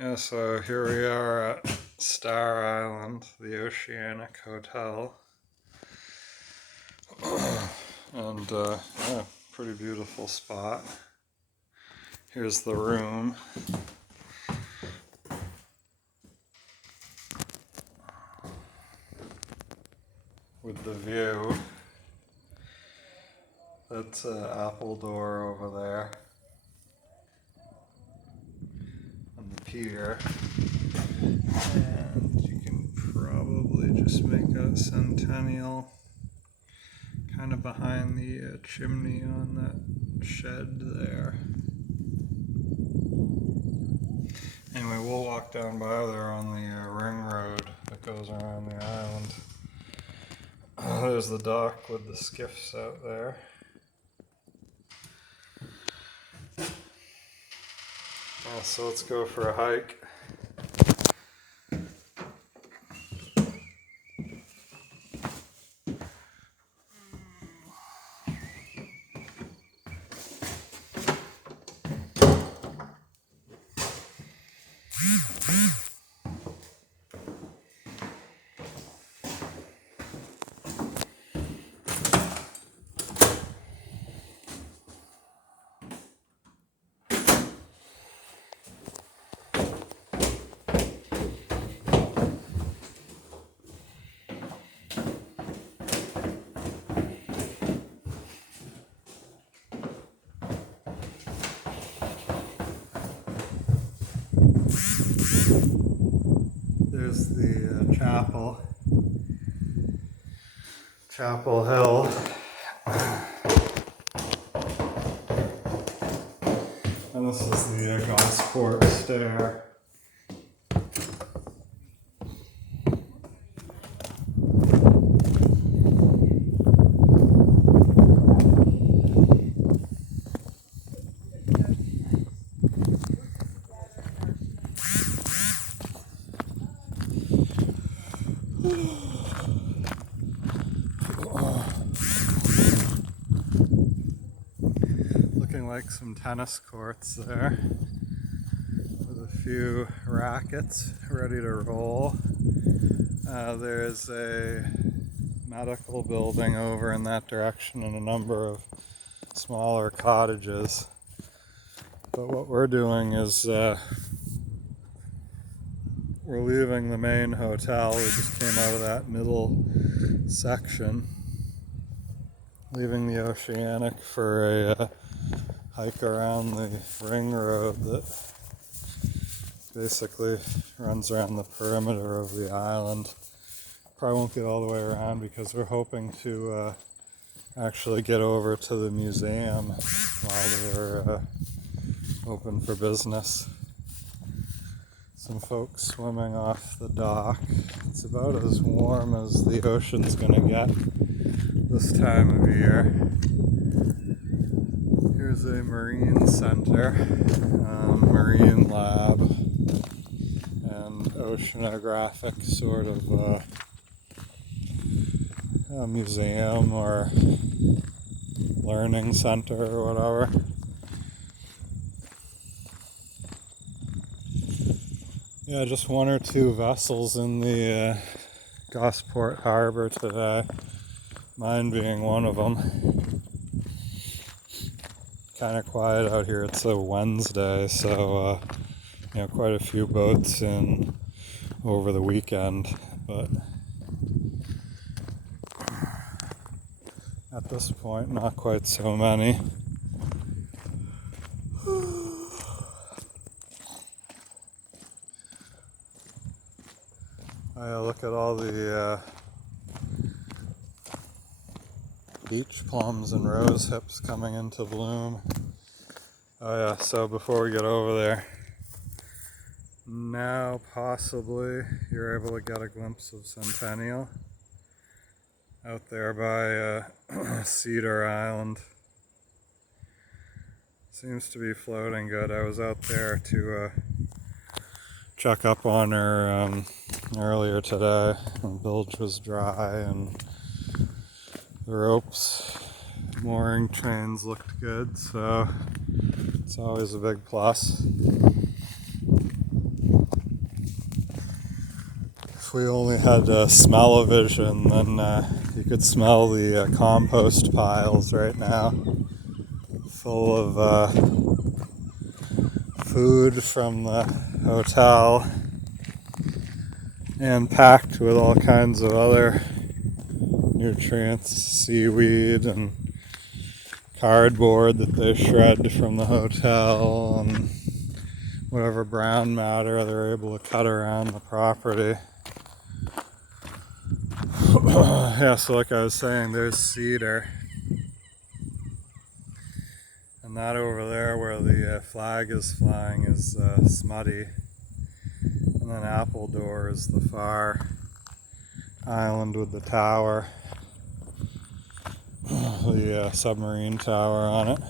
Yeah, so here we are at Star Island, the Oceanic Hotel. And yeah, pretty beautiful spot. Here's the room. With the view. That's an apple door over there. On the pier. And you can probably just make out Centennial kind of behind the chimney on that shed there. Anyway, we'll walk down by there on the ring road that goes around the island. There's the dock with the skiffs out there. So let's go for a hike. There's the Chapel Hill. And this is the Gosport Stair. Looking like some tennis courts there with a few rackets ready to roll. There's a medical building over in that direction and a number of smaller cottages. But what we're doing is we're leaving the main hotel. We just came out of that middle section, leaving the Oceanic for a hike around the ring road that basically runs around the perimeter of the island. Probably won't get all the way around because we're hoping to actually get over to the museum while we're open for business. Some folks swimming off the dock. It's about as warm as the ocean's gonna get this time of year. Here's a marine center, marine lab, and oceanographic sort of a museum or learning center or whatever. Yeah, just one or two vessels in the Gosport Harbor today, mine being one of them. Kind of quiet out here. It's a Wednesday, so quite a few boats in over the weekend, but at this point, not quite so many. Look at all the beach plums and rose hips coming into bloom. Oh yeah, so before we get over there, now possibly you're able to get a glimpse of Centennial out there by Cedar Island. Seems to be floating good. I was out there to check up on her earlier today. The bilge was dry and the ropes, mooring trains looked good, so it's always a big plus. we only had smell-o-vision, then you could smell the compost piles right now, full of food from the hotel and packed with all kinds of other nutrients, seaweed and cardboard that they shred from the hotel and whatever brown matter they're able to cut around the property. Yeah, so like I was saying, there's cedar. And that over there where the flag is flying is smutty. And then Appledore is the far island with the tower, the submarine tower on it.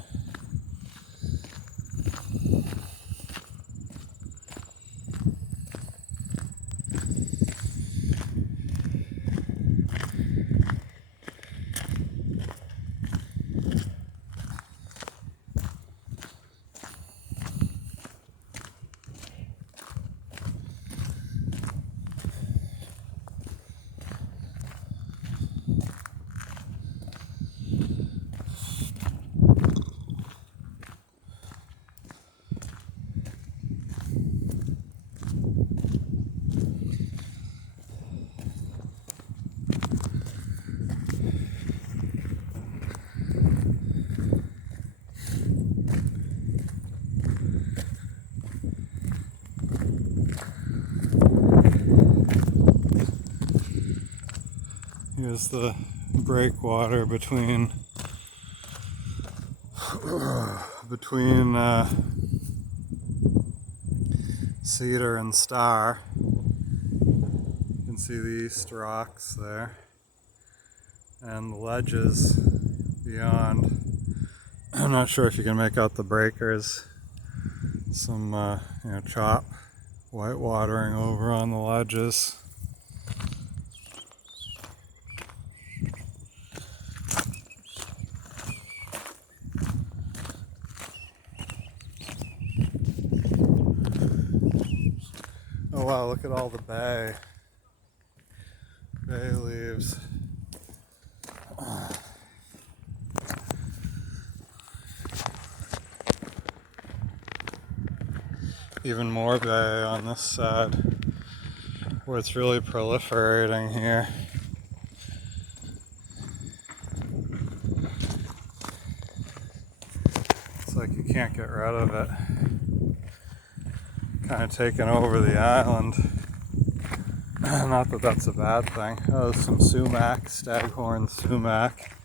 Here's the breakwater between Cedar and Star. You can see the east rocks there and the ledges beyond. I'm not sure if you can make out the breakers. Some chop white watering over on the ledges. Oh wow, look at all the bay leaves. Even more bay on this side, where it's really proliferating here. It's like you can't get rid of it. Kind of taking over the island. Not that that's a bad thing. Oh, some sumac, staghorn sumac.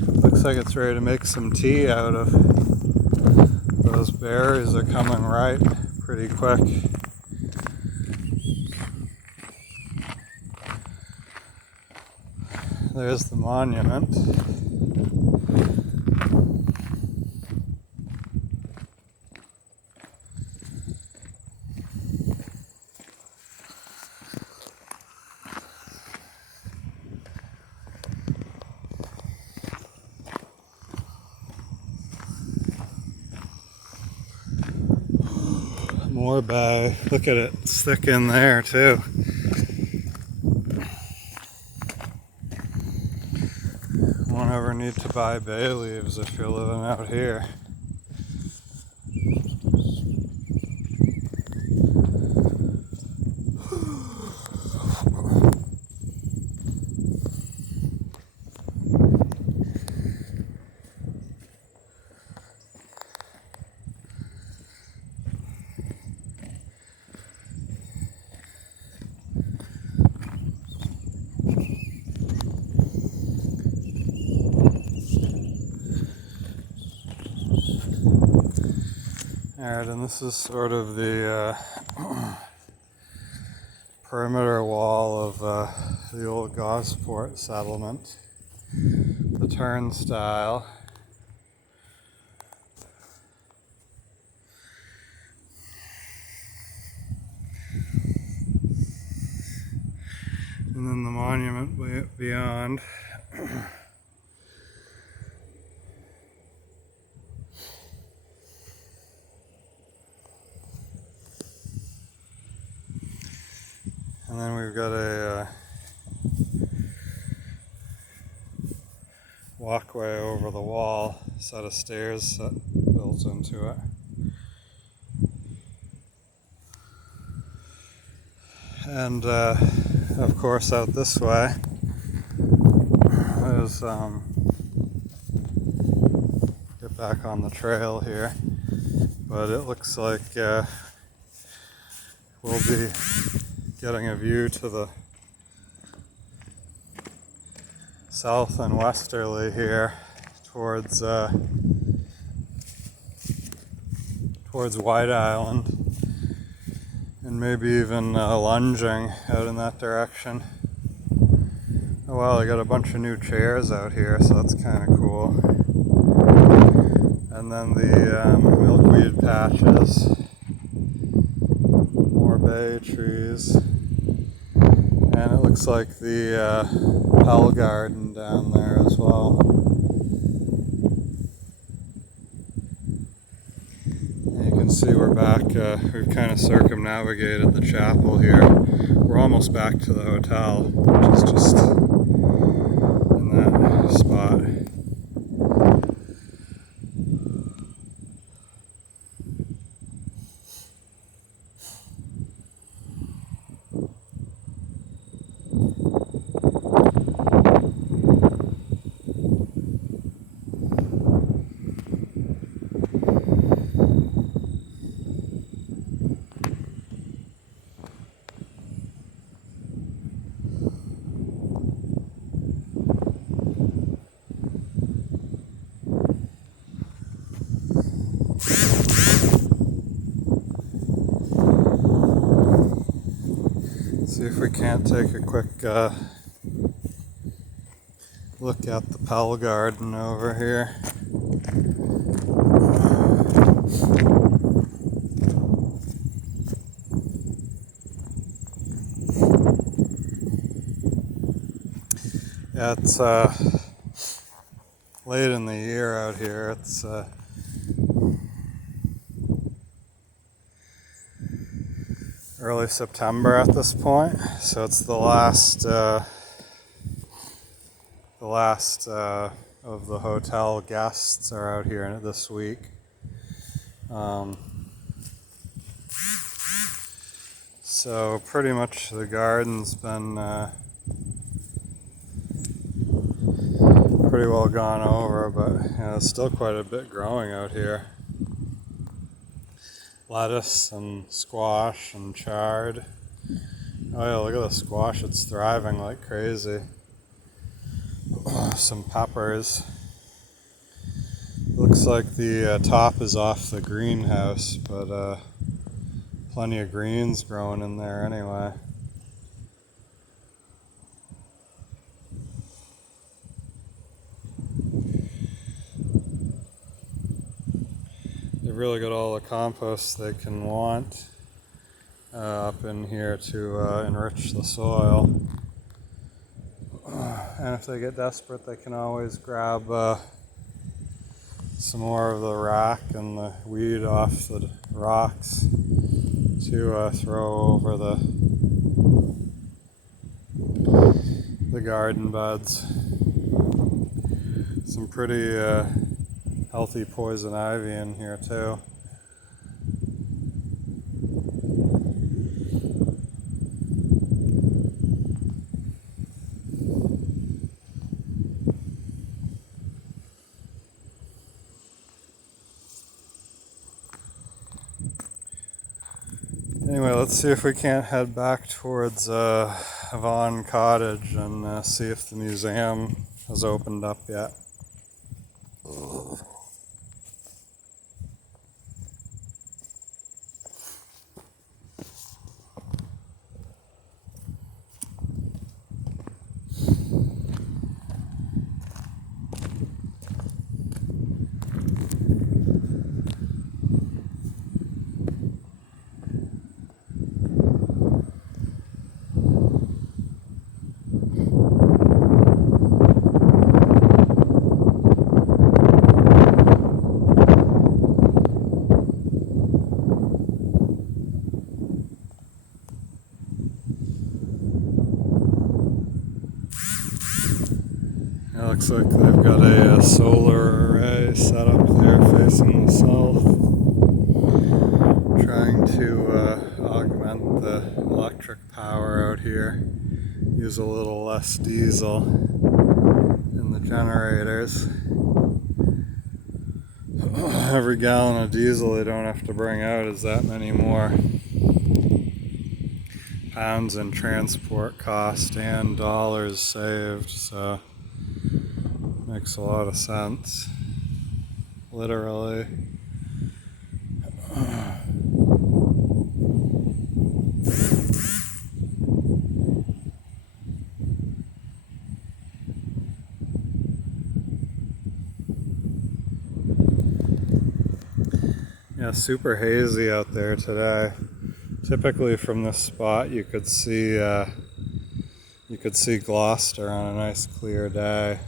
Looks like it's ready to make some tea out of. Those berries are coming ripe pretty quick. There's the monument. More bay. Look at it, it's thick in there too. Won't ever need to buy bay leaves if you're living out here. Alright, and this is sort of the perimeter wall of the old Gosport settlement, the turnstile. And then the monument way beyond. And then we've got a walkway over the wall, set of stairs built into it. And of course out this way is get back on the trail here, but it looks like we'll be getting a view to the south and westerly here towards White Island, and maybe even lunging out in that direction. Oh wow, they got a bunch of new chairs out here, so that's kind of cool. And then the milkweed patches, more bay trees, and it looks like the Pell Garden down there as well. And you can see we're back, we've kind of circumnavigated the chapel here. We're almost back to the hotel, which is just in that spot. See if we can't take a quick look at the Pell Garden over here. Yeah, it's late in the year out here. It's early September at this point, so it's the last of the hotel guests are out here this week. So pretty much the garden's been pretty well gone over, but there's still quite a bit growing out here. Lettuce and squash and chard. Oh yeah, look at the squash, it's thriving like crazy. Some peppers. Looks like the top is off the greenhouse, but plenty of greens growing in there anyway. They've really got all the compost they can want up in here to enrich the soil. And if they get desperate, they can always grab some more of the rock and the weed off the rocks to throw over the garden beds. Some pretty healthy poison ivy in here too. Anyway, let's see if we can't head back towards Vaughan Cottage and see if the museum has opened up yet. Looks like they've got a solar array set up there facing the south, trying to augment the electric power out here, use a little less diesel in the generators. Every gallon of diesel they don't have to bring out is that many more pounds in transport cost and dollars saved, so makes a lot of sense, literally. Yeah, super hazy out there today. Typically from this spot you could see Gloucester on a nice clear day.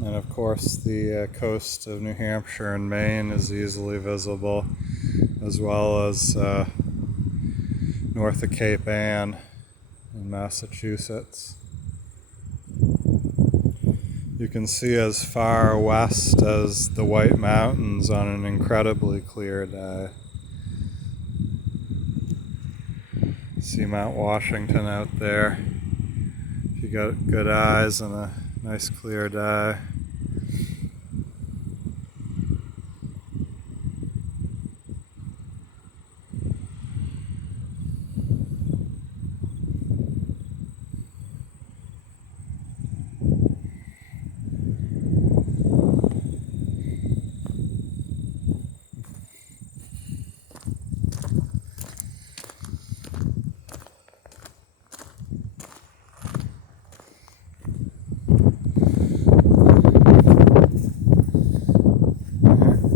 And of course the coast of New Hampshire and Maine is easily visible, as well as north of Cape Ann in Massachusetts. You can see as far west as the White Mountains on an incredibly clear day. See Mount Washington out there if you got good eyes and a nice clear day.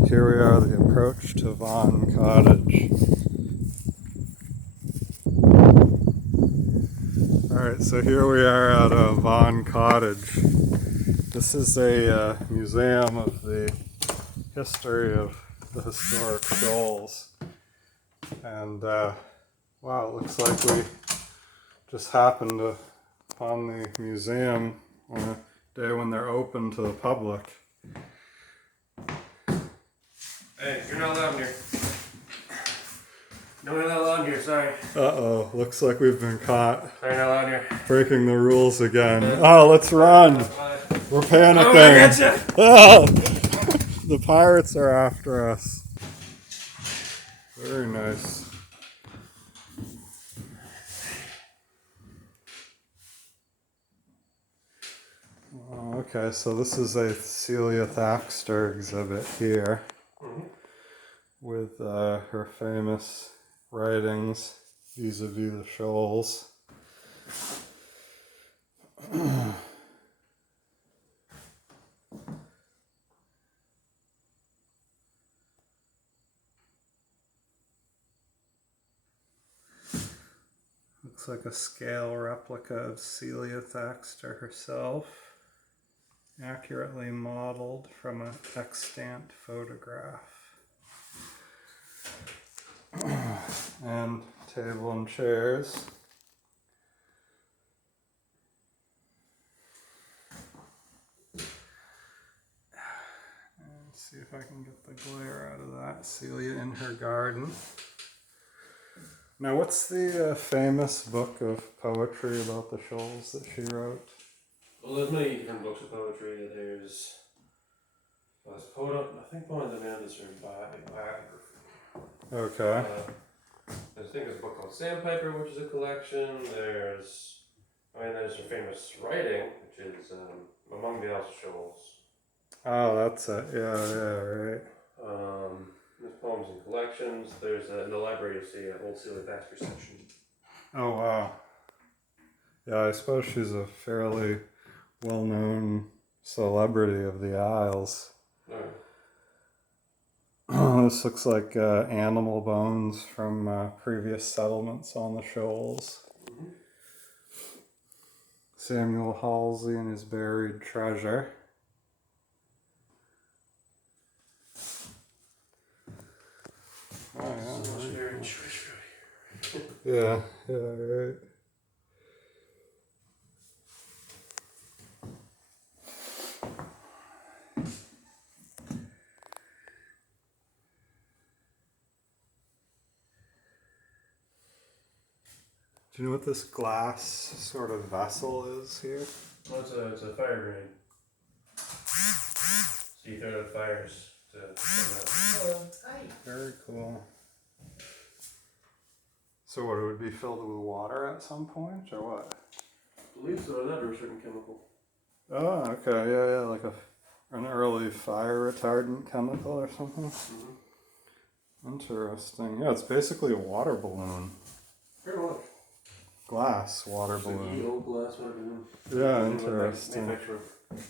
Here we are, the approach to Vaughan Cottage. Alright, so here we are at Vaughan Cottage. This is a museum of the history of the historic Shoals. And wow, it looks like we just happened upon the museum on a day when they're open to the public. Hey, you're not allowed in here. No, you're not allowed in here, sorry. Uh-oh, looks like we've been caught. Sorry, not allowed in here. Breaking the rules again. Oh, let's run! We're panicking. Oh, I gotcha. Oh, the pirates are after us. Very nice. Okay, so this is a Celia Thaxter exhibit here with her famous writings vis-a-vis the Shoals. Looks like a scale replica of Celia Thaxter herself, accurately modeled from an extant photograph. And table and chairs. And see if I can get the glare out of that. Celia in her garden. Now, what's the famous book of poetry about the Shoals that she wrote? Well, there's many different books of poetry. There's I think one of them is her biography. Okay. I think there's a book called Sandpiper, which is a collection. There's her famous writing, which is Among the Isles of Shoals. Oh, that's it. Yeah, right. There's poems and collections. There's in the library you'll see an old Celia Thaxter section. Oh, wow. Yeah, I suppose she's a fairly well-known celebrity of the Isles. This looks like animal bones from previous settlements on the Shoals. Mm-hmm. Samuel Halsey and his buried treasure. Oh, yeah, So much buried treasure out here. Yeah, right. Do you know what this glass sort of vessel is here? Well, it's a fire grenade. So you throw it at fires to come out. Very cool. So what, it would be filled with water at some point, or what? I believe so, under a certain chemical. Oh, okay, yeah, like an early fire retardant chemical or something. Mm-hmm. Interesting. Yeah, it's basically a water balloon. Very much. Glass water It's an balloon. old glass water balloon. Yeah, interesting.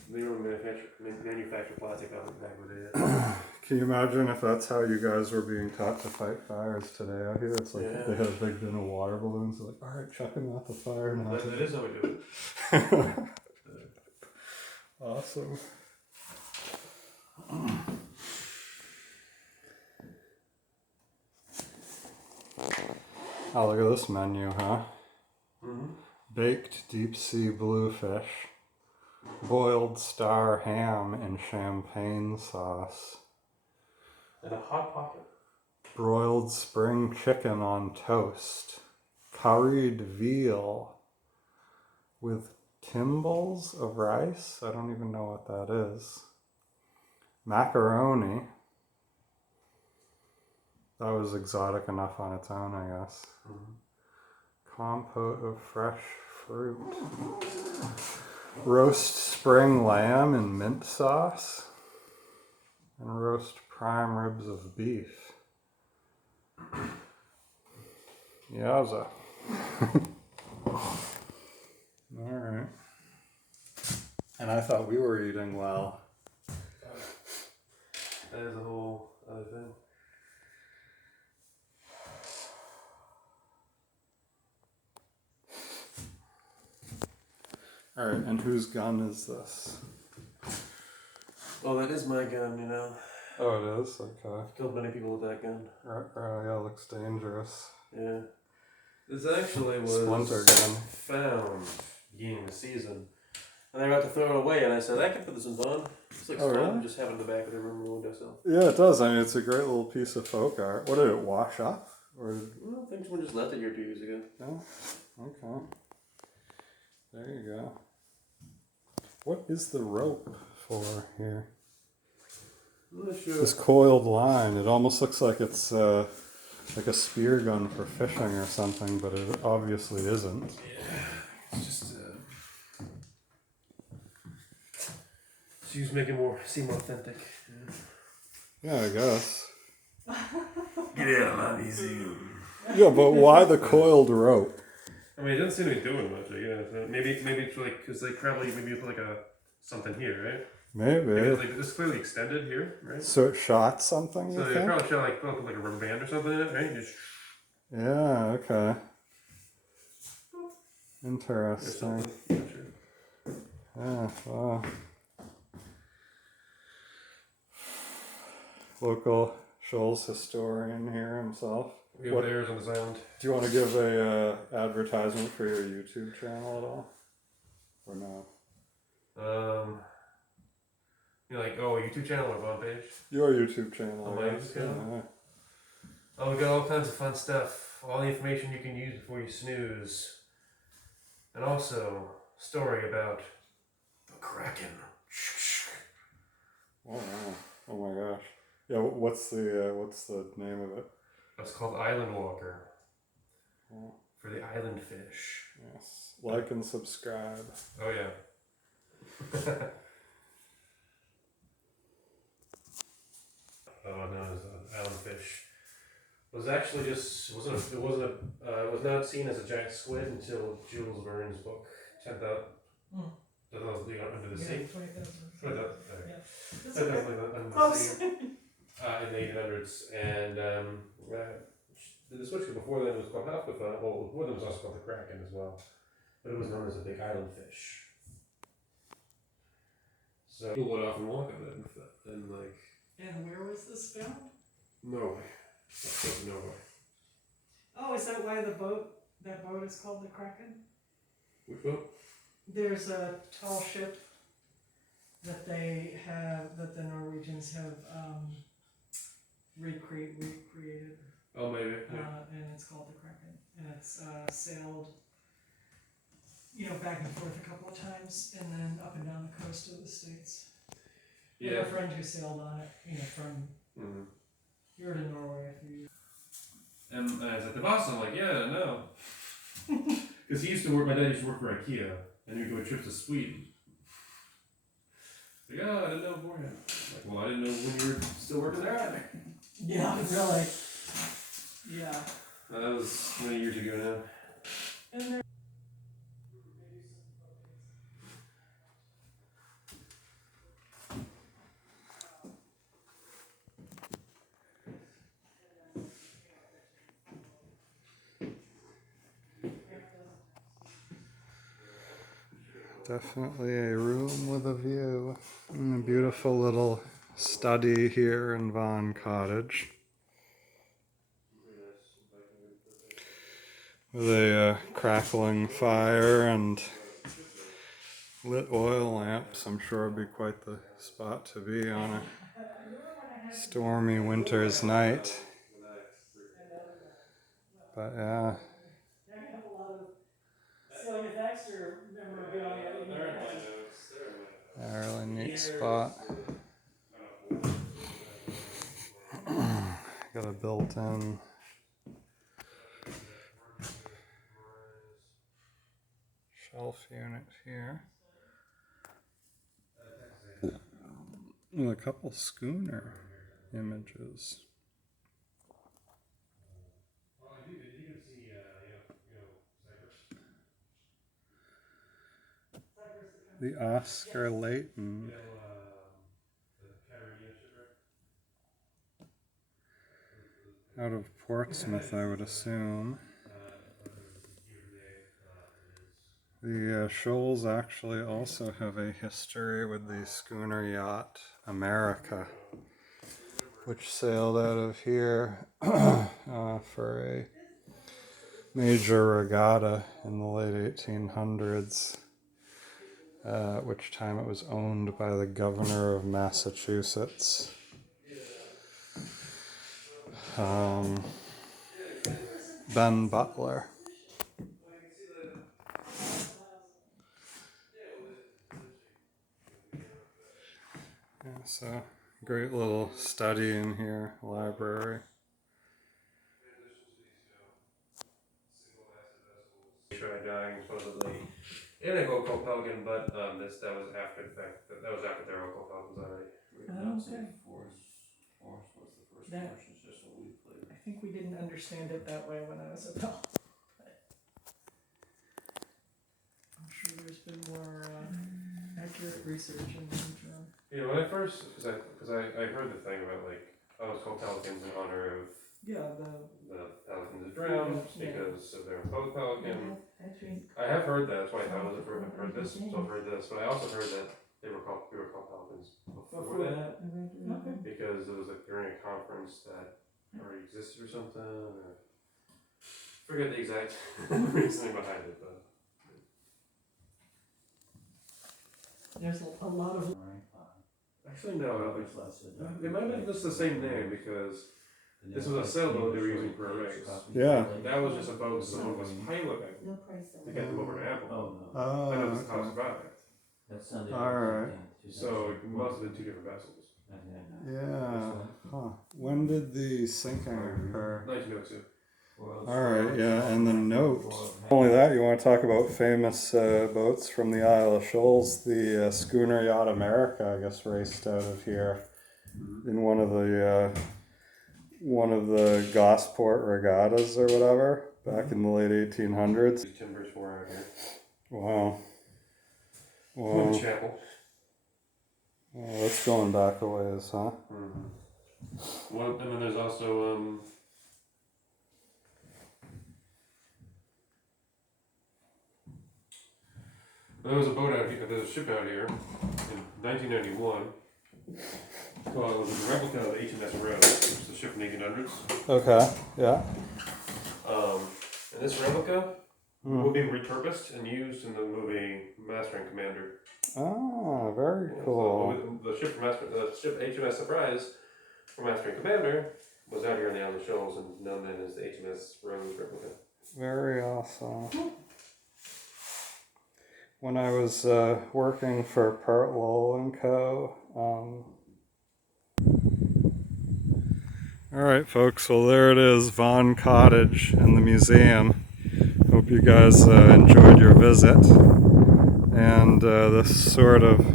They don't manufacture plastic back with it. Can you imagine if that's how you guys were being taught to fight fires today out here? It's like they had a big bin of water balloons. Like, all right, chucking out the fire now. That is how we do it. Awesome. Oh, look at this menu, huh? Mm-hmm. Baked deep sea bluefish, boiled star ham in champagne sauce, And a hot pocket. broiled spring chicken on toast, curried veal with timballs of rice. I don't even know what that is. Macaroni. That was exotic enough on its own, I guess. Mm-hmm. Compote of fresh fruit. Roast spring lamb in mint sauce. And roast prime ribs of beef. Yowza. Alright. And I thought we were eating well. That is a whole other thing. Alright, and whose gun is this? Well, that is my gun, you know. Oh, it is? Okay. I've killed many people with that gun. Yeah, looks dangerous. Yeah. This actually was Splinter gun. found beginning of the season. And they were about to throw it away, and I said, I can put this in fun. It's like fun, really? just have it in the back of the room windowsill. Yeah, it does. I mean, it's a great little piece of folk art. What, did it wash up? Or Well, I think someone just left it here 2 years ago. no? Okay. There you go. What is the rope for here? I'm not sure. This coiled line. It almost looks like it's like a spear gun for fishing or something, but it obviously isn't. Yeah, it's just she was making seem authentic. Yeah, I guess. Get out of my museum. Yeah, but why the coiled rope? I mean, it doesn't seem to be doing much. I guess maybe it's like because they probably maybe you put like a something here, right? Maybe. It's like it's clearly extended here, right? So it shot something, So you they think? probably shot like put like a rubber band or something in it, right? Just Yeah, okay. or Interesting. something. Not sure. Yeah, wow. Local Shoals historian here himself. We have theirs on this island. Do you want to give a advertisement for your YouTube channel at all? Or no? You're like, oh, a YouTube channel or one page? Your YouTube channel. Oh, my I guess. YouTube channel? Yeah. Oh, we got all kinds of fun stuff. All the information you can use before you snooze. And also, story about the Kraken. Oh, wow. Oh my gosh. Yeah, what's the name of it? It's called Island Walker. Oh, For the island fish. yes. Like and subscribe. Oh, yeah. Oh, no, it's an island fish. It was actually just, it was not seen as a giant squid until Jules Verne's book, 10,000, Under the Sea. 20,000. 20,000, Yeah. 10,000 Under the Close. Sea. In the 1800s, and the switch before then was called Halfway. Well, before then was also called the Kraken as well, but it was known as a big island fish. So people would often walk on it, and like And where was this found? Norway, Norway. Oh, is that why that boat is called the Kraken? Which boat? There's a tall ship that that the Norwegians have recreated, Oh, maybe. Yeah. and it's called the Kraken. and it's sailed, back and forth a couple of times, and then up and down the coast of the States. I have a friend who sailed on it, from here to Norway a few years. And I was at the boss, I'm like, yeah, no. Because my dad used to work for IKEA, and he would go on trips to Sweden. Like, oh, I didn't know beforehand. Like, well, I didn't know when you were still working there either. Yeah, really. Yeah. That was many years ago now. And there Definitely a room with a view. And a beautiful little study here in Vaughan Cottage. With a crackling fire and lit oil lamps. I'm sure it'd be quite the spot to be on a stormy winter's night. But yeah. A really neat spot. Got a built-in shelf unit here. And a couple schooner images. The Oscar Layton. Out of Portsmouth, I would assume. The Shoals actually also have a history with the schooner yacht America, which sailed out of here for a major regatta in the late 1800s, at which time it was owned by the governor of Massachusetts. Ben Butler. Yeah, so great little study in here, library. Tried dying supposedly in a Coco Pelican, but that was after the fact that was after there were Coco Pelicans already. Okay. Force was the first That- version, it's just what we played. I think we didn't understand it that way when I was a adult. I'm sure there's been more accurate research in the interim. When I first, because I heard the thing about it's called Pelicans in honor of Yeah, the pelicans that drowned Yeah. because of their post pelican. I have heard that. That's why I thought it was I've heard this. So I've heard this, but I also heard that we were called pelicans before that Okay. because it was during a conference that already existed or something. Or forget the exact reasoning behind it, but There's a lot of. actually no. I don't think it might have been just the same name because this was a sailboat they were using for a race. Yeah. That was just a boat someone was piloting to get them over to Apple. Oh, no. Oh, And it was a okay. cost product. That's Sunday. Alright. So it must have been two different vessels. Yeah. Huh. When did the sinking occur? 1902. Alright, yeah, and the note. Not only that, you want to talk about famous boats from the Isle of Shoals. The schooner yacht America, I guess, raced out of here in one of the Gosport regattas or whatever back in the late 1800s. These timbers were out here. Wow. Wow. Wow. Chapel. Well, that's going back a ways, huh? Mm-hmm. Well, and then there's also there was a boat out here. There's a ship out here in 1991. Well, it was a replica of the HMS Rose, which is the ship from the 1800s. Okay, yeah. And this replica will be repurposed and used in the movie Master and Commander. Ah, very cool. So the ship HMS Surprise from Master and Commander was out here on the Island of Shoals and known then as the HMS Rose replica. Very awesome. When I was working for Part Lowell and Co. Alright folks, well there it is, Vaughan Cottage and the museum. Hope you guys enjoyed your visit. And this sort of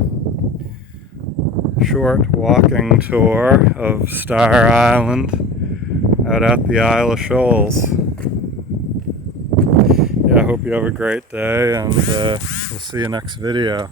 short walking tour of Star Island out at the Isle of Shoals. Yeah, I hope you have a great day, and we'll see you next video.